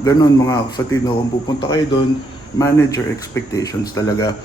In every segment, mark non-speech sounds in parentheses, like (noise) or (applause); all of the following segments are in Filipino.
ganun mga kapatid no, kung pupunta kayo doon, manage your expectations talaga.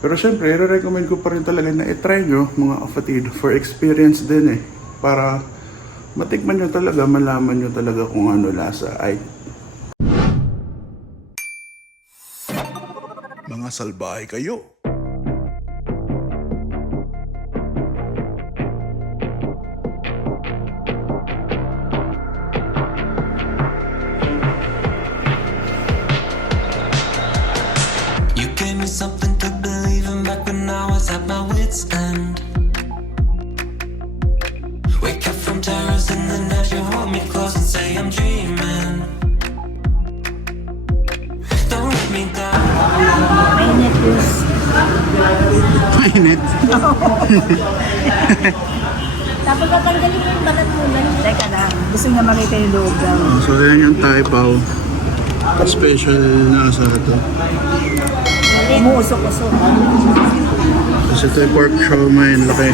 Pero syempre, re-recommend ko pa rin talaga na i-try nyo mga kapatid for experience din eh. Para matikman nyo talaga, malaman nyo talaga kung ano lasa. Ay, mga salbahe kayo. Something to believe in back when I was at my wits' end. Wake up from terrors in the night, you hold me close and say I'm dreaming. Don't let me down. Mainit juice. Mainit. Tapos tatanggalin mo yung balat mo lang. Teka lang. Gusto niya makita yung loob daw. so yan yung taipaw. Special na sa ito. Umuusok-usok. Kasi ito yung pork siomay, ang laki.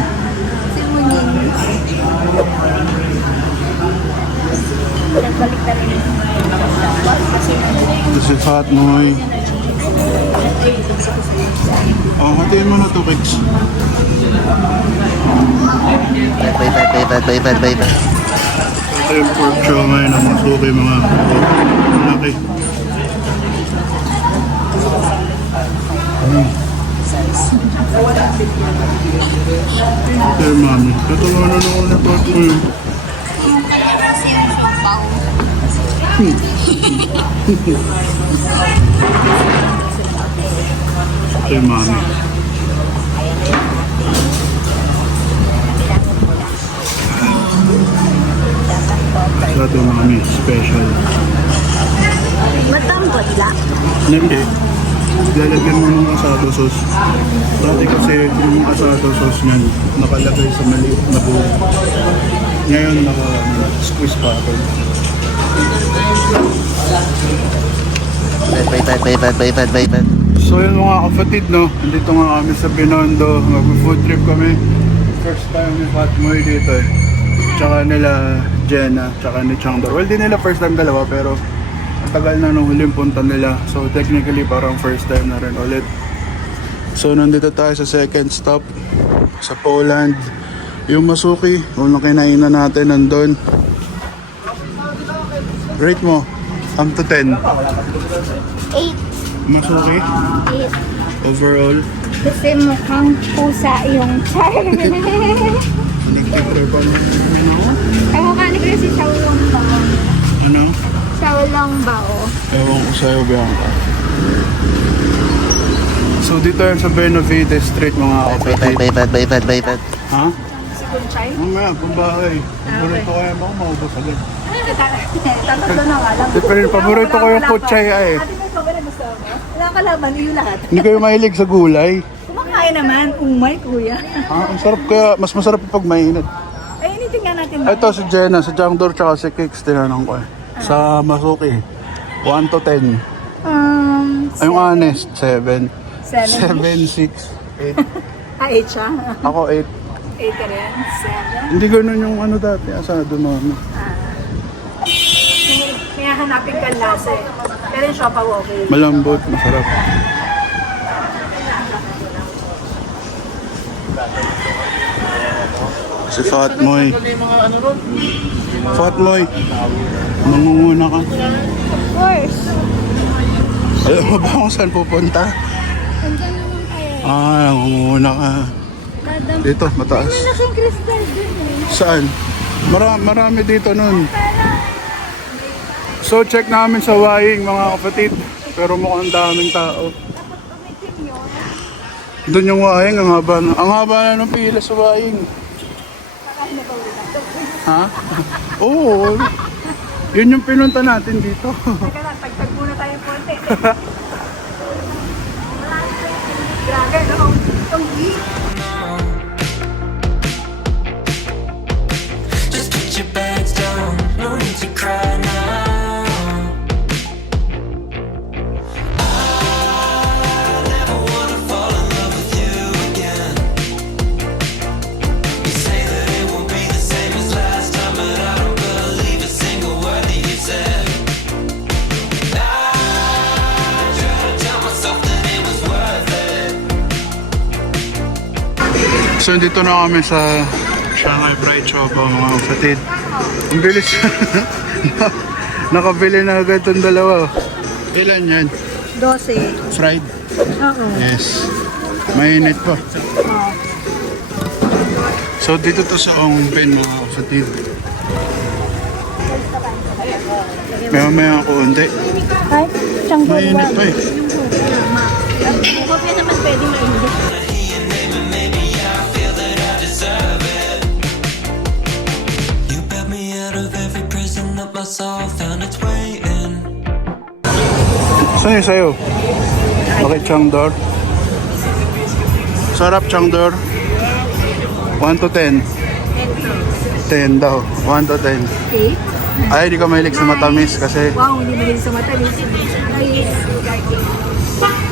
Ito si Fat Moy. Oh, hatiin mo na to, Kix. Wait, wait, wait, wait, wait, wait, wait. Ito yung pork siomay na masuki mga Ang laki. Hmm. Okay, mami. Tatawanan ako na pa ko yun. okay, mami. Sa mami, special. Matambot lang. Hindi lalagyan mo ng asado sauce. Dati kasi yung asado sauce niyan nakalagay sa maliit na bowl. Ngayon naka-squeeze pa ako. Bait, bait, bait, bait, bait, bait, bait, bait. So yun mga kapatid no, dito nga kami sa Binondo, mag-food trip kami. First time ni Fatmoy dito eh. Tsaka nila Jenna, tsaka ni Changdor. Well, di nila first time dalawa pero tagal na nung huling punta nila. So technically parang first time na rin ulit. So nandito tayo sa second stop sa Poland. Yung Masuki, unang kinainan natin nandun. Rate mo, up to 10. 8. Masuki, 8. overall. Kasi mukhang pusa yung char. Nagtitre pa na. Kamukha ni Chris si Shaolong. Ano? Shaolong Bao. Ewan ko sa'yo, Bianca. So dito yan sa Benavides Street mga kapatid. wait, wait, wait, wait, wait. Ha? Si Kunchay? Mamaya, pambahay. Paborito ko yan, baka maubos agad. (laughs) Tatatlo na nga lang. Pero paborito ko yung kutsay ay. Ate, may pabala gusto mo? Wala ka laban, iyo lahat. Hindi kayo mahilig sa gulay. Kumakain naman, umay kuya. Ha? Ang sarap kaya, mas masarap pag mainit. Ay, initingnan natin. Ito si Jenna, si Jangdor, tsaka si Kix, tinanong ko eh. Sa Masuki, 1 to 10. Um, Ay, yung honest, 7. seven. 7, 6, 8. Ah, eight siya. Ako 8. Eight ka rin. Seven. Hindi ganun yung ano dati, asado mami. May, may hanapin kang lasa eh. Pero yung siopaw okay. Malambot, masarap. Si Fatmoy. Fatmoy. Mangunguna ka. Of course. Alam mo ba kung saan pupunta? Hanggang naman kayo. Ah, mangunguna ka. Dadam. Dito, mataas. May laking crystal dun eh. Saan? Mara marami dito nun. So check namin sa Waing mga kapatid. Pero mukhang daming tao. Doon yung Waing, ang haba, na- ang haba na ng pila sa Waing. Ha? (laughs) Oo. Yun yung pinunta natin dito. Teka lang, tagtag muna tayo konti. (laughs) Grabe, no? Itong geek. Na kami sa Shanghai Fried Choco, mga kapatid. Ang bilis. Nakabili na agad itong dalawa. Ilan yan? 12. Fried? Oo. Yes. Mainit pa. So, dito to sa Ongpen, mga kapatid. Maya maya ako, hindi. Ay, Mainit pa eh. Kopya naman pwede mainit. Yung sayo? Bakit Changdor? Sarap Changdor. 1 to 10. 10 daw. 1 to 10. Okay. Ay, di ka mahilig sa matamis kasi Wow, hindi mahilig sa matamis.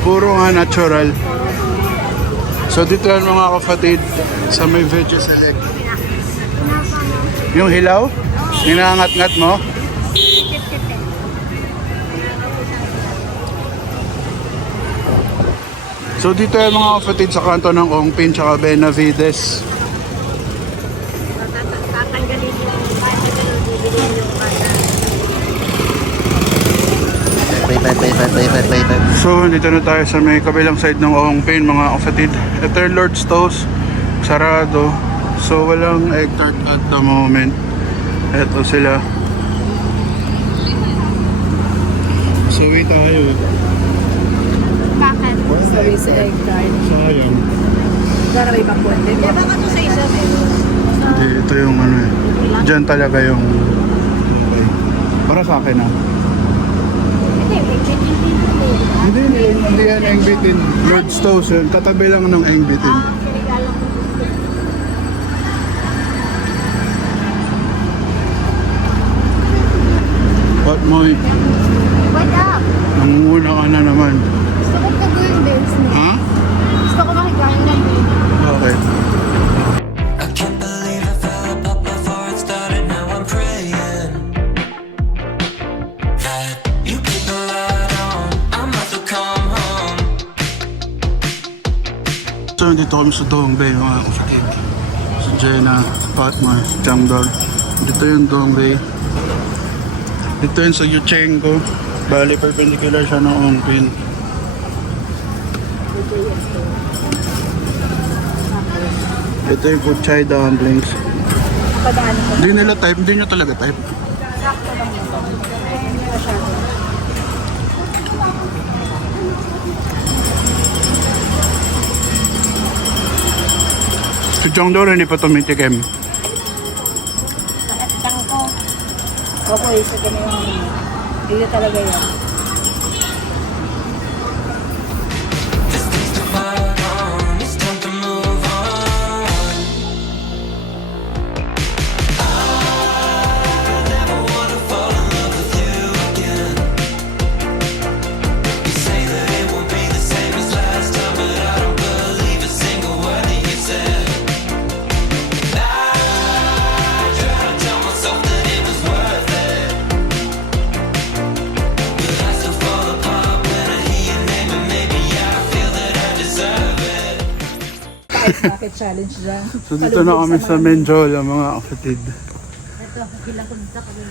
Puro nga natural. So dito yan mga kapatid sa may veggie select. Yung hilaw, inangat-ngat mo. So dito yan mga kapatid sa kanto ng Ongpin tsaka Benavides. yung yung. So, dito na tayo sa may kabilang side ng Ongpin, mga kapatid. Ito yung Lord's Toast, sarado. So, walang egg tart at the moment. Ito sila. So, wait tayo. Sa egg tart. Sayang. Para may bakuan din. Eh, baka to sa isa Hindi, ito yung ano eh. Diyan talaga yung... Okay. Para sa akin ah. Hindi, po. Hindi, hindi, yan egg bitin. Lord's Toast yun. Katabi lang ng egg bitin. What mo? What up? Nangunguna ka na naman. Doon, Benz. Ha? Gusto ko makikain ng Okay. Come home. So, nandito kami sa Dongbei, mga kapatid. Si Jenna, Patmar, Changdor. Dito yung Dongbei. Dito yung sa Yuchenko. Bali, perpendicular siya ng Ongpin. Ito yung Puchay dumplings. padaan ko. Hindi nila type, hindi nyo talaga type. Sakto lang yun. Hindi masyado. Si Changdor hindi pa tumitikim. Tang ko. Opo, isa ka na yung dito talaga yun. Challenge dyan? So dito na kami sa Menjola, mga kapatid. Ito, bilang ko dito kami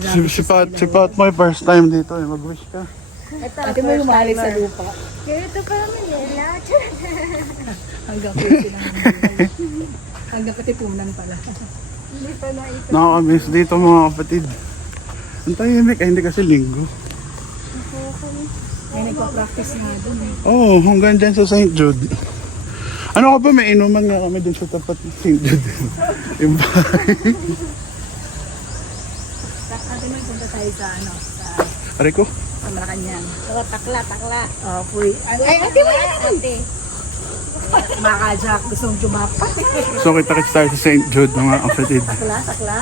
Si, si Pat, si Pat mo first time dito eh. Mag-wish ka. Ito, Ate mo yung mahalik sa lupa. Ganito pa naman eh. (laughs) Hanggang pwede lang. Hanggang pati punan pala. Hindi pa na ito. Nakakamiss dito mga kapatid. Ang tahimik, ay hindi kasi linggo. May nagpa-practice nga dun eh. Oo, oh, hanggang dyan sa St. Jude. Ano ka ba, may inuman nga kami dun sa tapat ng St. Jude. (laughs) Yung bahay. Ate mo punta tayo sa ano, sa, Aray ko. sa Malacanang. Oh, takla, takla. Oh, puy. Ay, Ay, ate mo yan, ate. Makajak, gusto mong jumapa. So kita-kits tayo sa St. Jude mga kapatid. Takla, takla.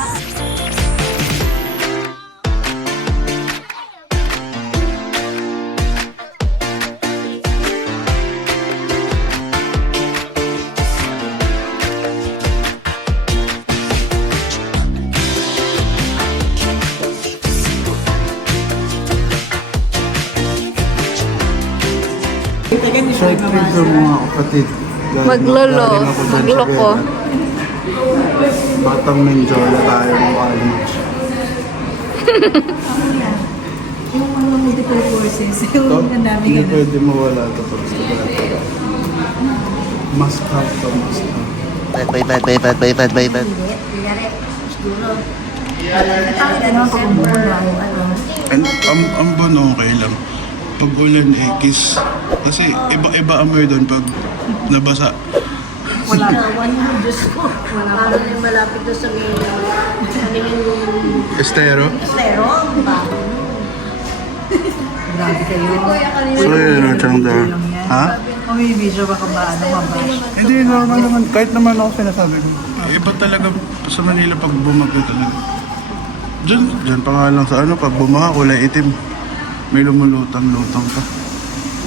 Sa mga kapatid. Maglolo, Galing ako dyan sa magloko. Vienna. Batang Menjola tayo ng college. Yung mga multiple courses, Ito, yung ang dami hindi ganun. pwede mawala ito pag estudyante. Must have to, must have. Bay, bay, bay, bay, bay, bay, bay, bay. Ang ano, pag umuulan, ano, And ang, ang bono okay lang. Pag ulan eh, kiss. Kasi iba-iba amoy doon pag nabasa. wala. Wala mo, Diyos ko. Wala pa rin malapit doon sa may, ano yung Estero? estero, ba? Grabe kayo. So yun, ano, Changda. Ha? Kung may video baka ba, ano, mabash. Hindi, normal naman. Kahit naman ako sinasabi ko. Iba talaga sa Manila pag bumago talaga. Diyan, diyan pa nga lang sa ano, pag bumaha, kulay itim. May lumulutang-lutang pa.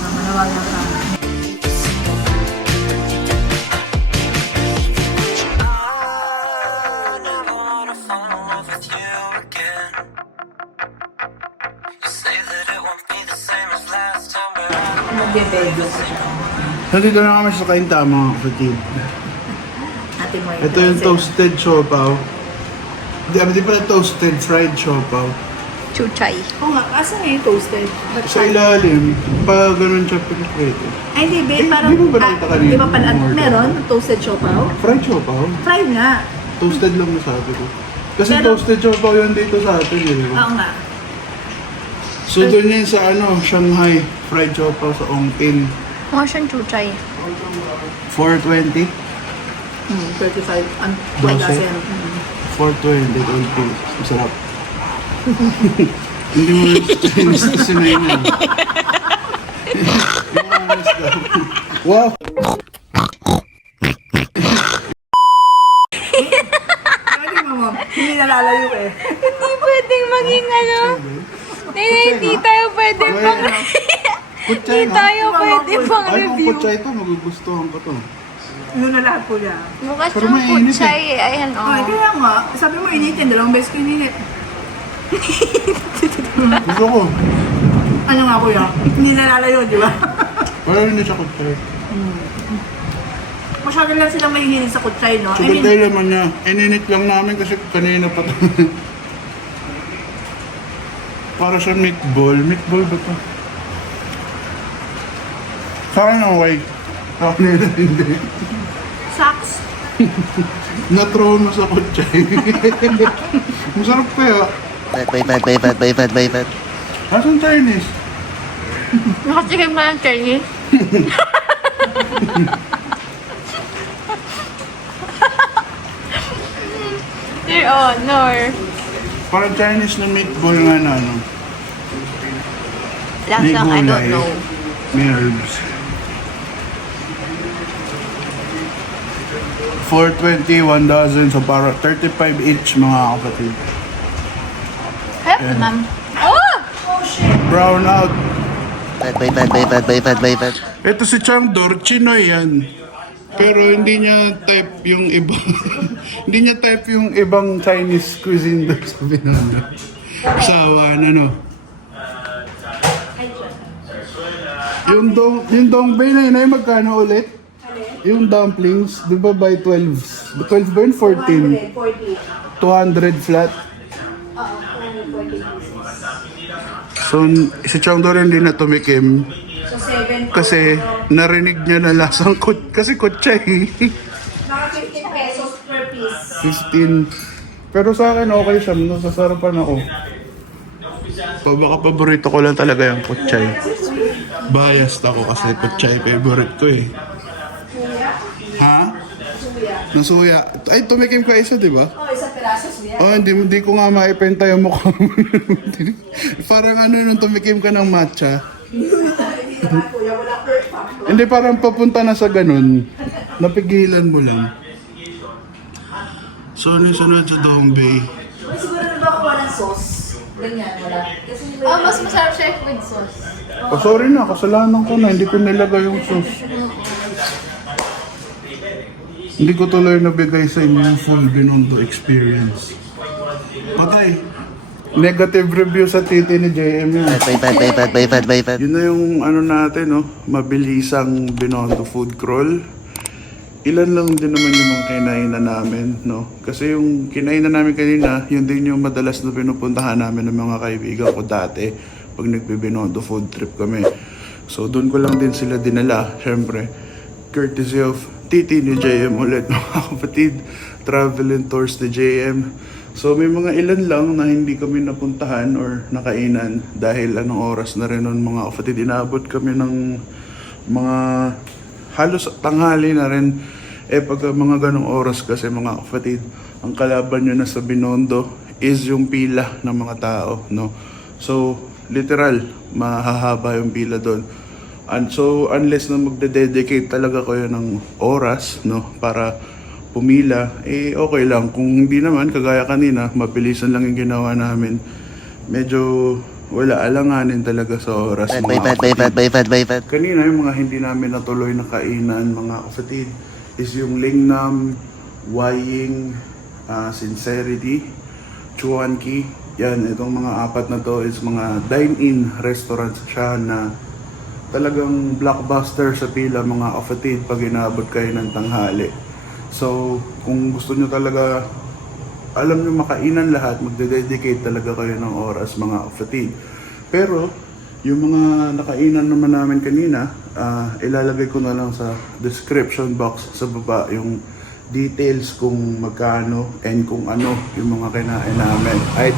Manawagan ka. Magbebego ka siya. Nandito na kami sa kainta mga kapatid. Ate mo Ito yung toasted siopaw. Hindi, ah, di pala toasted fried siopaw. Chuchay. Oo nga, asa nga yung toasted? Ba't Sa ilalim, pa ganun siya piniprito. Ay, hindi, Eh, babe, parang... di ba nakita ah, kanina? Di ba pala, More meron? Toasted siopaw? Fried siopaw? Fried nga. Toasted lang masabi ko. Kasi Pero- toasted siopaw yun dito sa atin, eh, di ba? Oo nga. So doon yan sa ano, Shanghai fried siopaw sa Ongtin. Mukha siyang chuchay. 420? Hmm, 35. Ang Dose? dozen. 420, 12 pesos. Masarap. (laughs) Hindi mo Chinese kasi na yun. Wow! Pwede mo, ma'am. Hindi nalalayo eh. Hindi pwedeng maging ano. Hindi, hindi tayo pwede pang... Kutsay, Hindi tayo pwede pang Ay, kung review. kutsay ito, magugustuhan ko to. Yun na lahat po niya. Mukha Pero siyang mainit eh. kutsay eh. Ayan, oh. Ay, kaya nga, sabi mo initin, dalawang beses ko ininit. Gusto ko. Ano nga kuya? Hindi nalalayo, di ba? Pero hindi siya kutsay. Masyado lang silang mahihilig sa kutsay, no? Mean, kutsay naman niya. Ininit lang namin kasi kanina pa to. (laughs) Para sa meatball. Meatball ba to? Sa akin okay. Sa kanila (laughs) hindi. socks. (laughs) Na-throw mo sa kutsay. Masarap kaya. Bay, bay, bay, bay, bay, bay, bay, bay. Asan Chinese? Nakatikim ka ng Chinese? (laughs) Dear honor. Parang Chinese na meatball nga na ano. May Lasang, I don't gulay. know. May herbs. 420, 1 dozen. So, para 35 each mga kapatid. Ma'am. Oh! Brown out. Bay, bay, bay, bay, bay, bay, bay, bay. Ito si Changdor, Chinoy yan. Pero hindi niya type yung iba. (laughs) hindi niya type yung ibang Chinese cuisine doon sa Binondo. Sawa na no. Yung dong, yung dongbei na yun ay magkano ulit? Yung dumplings, di ba by 12? 12 ba yun? 14? 200 flat. So, si Changdor hindi na tumikim. So, 7 Kasi narinig niya na lasang kut kasi kutsa eh. Mga 15 pesos per piece. 15. Pero sa akin okay siya, nasasarapan ako. Pa baka paborito ko lang talaga yung kutsay. Biased ako kasi kutsay favorite ko eh. Ha? Ng suya. Ay, tumikim ka isa, di ba? Oh, isang piraso suya. Oh, hindi, hindi ko nga maipenta yung mukha mo. (laughs) parang ano nung tumikim ka ng matcha. (laughs) Hindi, parang papunta na sa ganun. Napigilan mo lang. So, ano yung sunod sa Dongbei? Siguro na ba ako walang sauce? Ganyan, wala. Kasi Oh, mas masarap siya with sauce. Oh, sorry na, kasalanan ko na. Hindi ko nilagay yung sauce. Hindi ko tuloy nabigay sa inyo yung full Binondo experience. Patay. Negative review sa titi ni JM yun. Yun na yung ano natin, no? Mabilisang Binondo food crawl. ilan lang din naman yung mga kinainan namin, no? Kasi yung kinainan namin kanina, yun din yung madalas na pinupuntahan namin ng mga kaibigan ko dati pag nagbibinondo food trip kami. So doon ko lang din sila dinala, syempre. Courtesy of Titi ni JM ulit, (laughs) mga kapatid. Travel and Tours ni JM. So may mga ilan lang na hindi kami napuntahan or nakainan dahil anong oras na rin nun mga kapatid. Inabot kami ng mga halos tanghali na rin. Eh pag mga ganong oras kasi mga kapatid, ang kalaban nyo na sa Binondo is yung pila ng mga tao, no? So, literal, mahahaba yung pila doon. And so, unless na magde-dedicate talaga kayo ng oras, no, para pumila, eh okay lang. Kung hindi naman, kagaya kanina, mabilisan lang yung ginawa namin. Medyo wala alanganin talaga sa oras. Bad, mga bad, bad, bad, bad, bad, bad. Kanina yung mga hindi namin natuloy na kainan, mga kapatid, is yung Lingnam, Wying, ah, Sincerity, Chuanki. Yan, itong mga apat na to is mga dine-in restaurants siya na talagang blockbuster sa pila mga kapatid pag inaabot kayo ng tanghali. So, kung gusto nyo talaga alam nyo makainan lahat, magde-dedicate talaga kayo ng oras mga kapatid. Pero, yung mga nakainan naman namin kanina, ah, ilalagay ko na lang sa description box sa baba yung details kung magkano and kung ano yung mga kinain namin. Ay,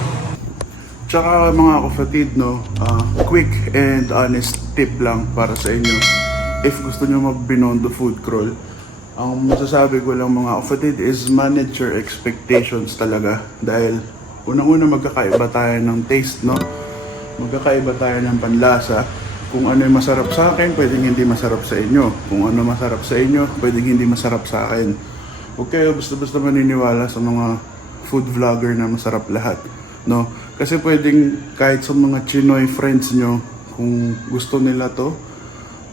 tsaka mga kapatid, no, ah, quick and honest tip lang para sa inyo. If gusto nyo mag-Binondo food crawl, ang masasabi ko lang mga kapatid is manage your expectations talaga. Dahil unang-una magkakaiba tayo ng taste, no? Magkakaiba tayo ng panlasa. Kung ano yung masarap sa akin, pwedeng hindi masarap sa inyo. Kung ano masarap sa inyo, pwedeng hindi masarap sa akin. Huwag kayo basta-basta maniniwala sa mga food vlogger na masarap lahat. No? Kasi pwedeng kahit sa mga Chinoy friends nyo, kung gusto nila to,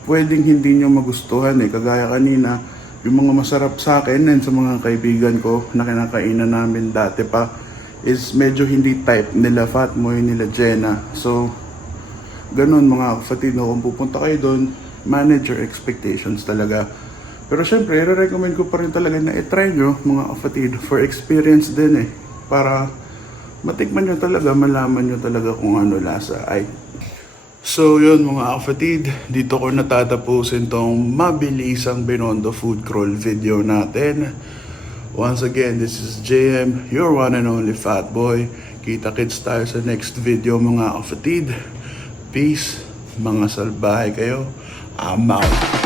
pwedeng hindi nyo magustuhan eh. Kagaya kanina, yung mga masarap sa akin and sa mga kaibigan ko na kinakainan namin dati pa is medyo hindi type nila Fatmoy, nila Jenna. So, ganun mga kapatid, kung pupunta kayo doon, manage your expectations talaga. Pero syempre, re-recommend ko pa rin talaga na i-try nyo mga kapatid for experience din eh. Para matikman nyo talaga, malaman nyo talaga kung ano lasa ay. So yun mga kapatid, dito ko natatapusin tong mabilisang Binondo Food Crawl video natin. Once again, this is JM, your one and only fat boy. Kita-kits tayo sa next video mga kapatid. Peace, mga salbahe kayo. I'm out.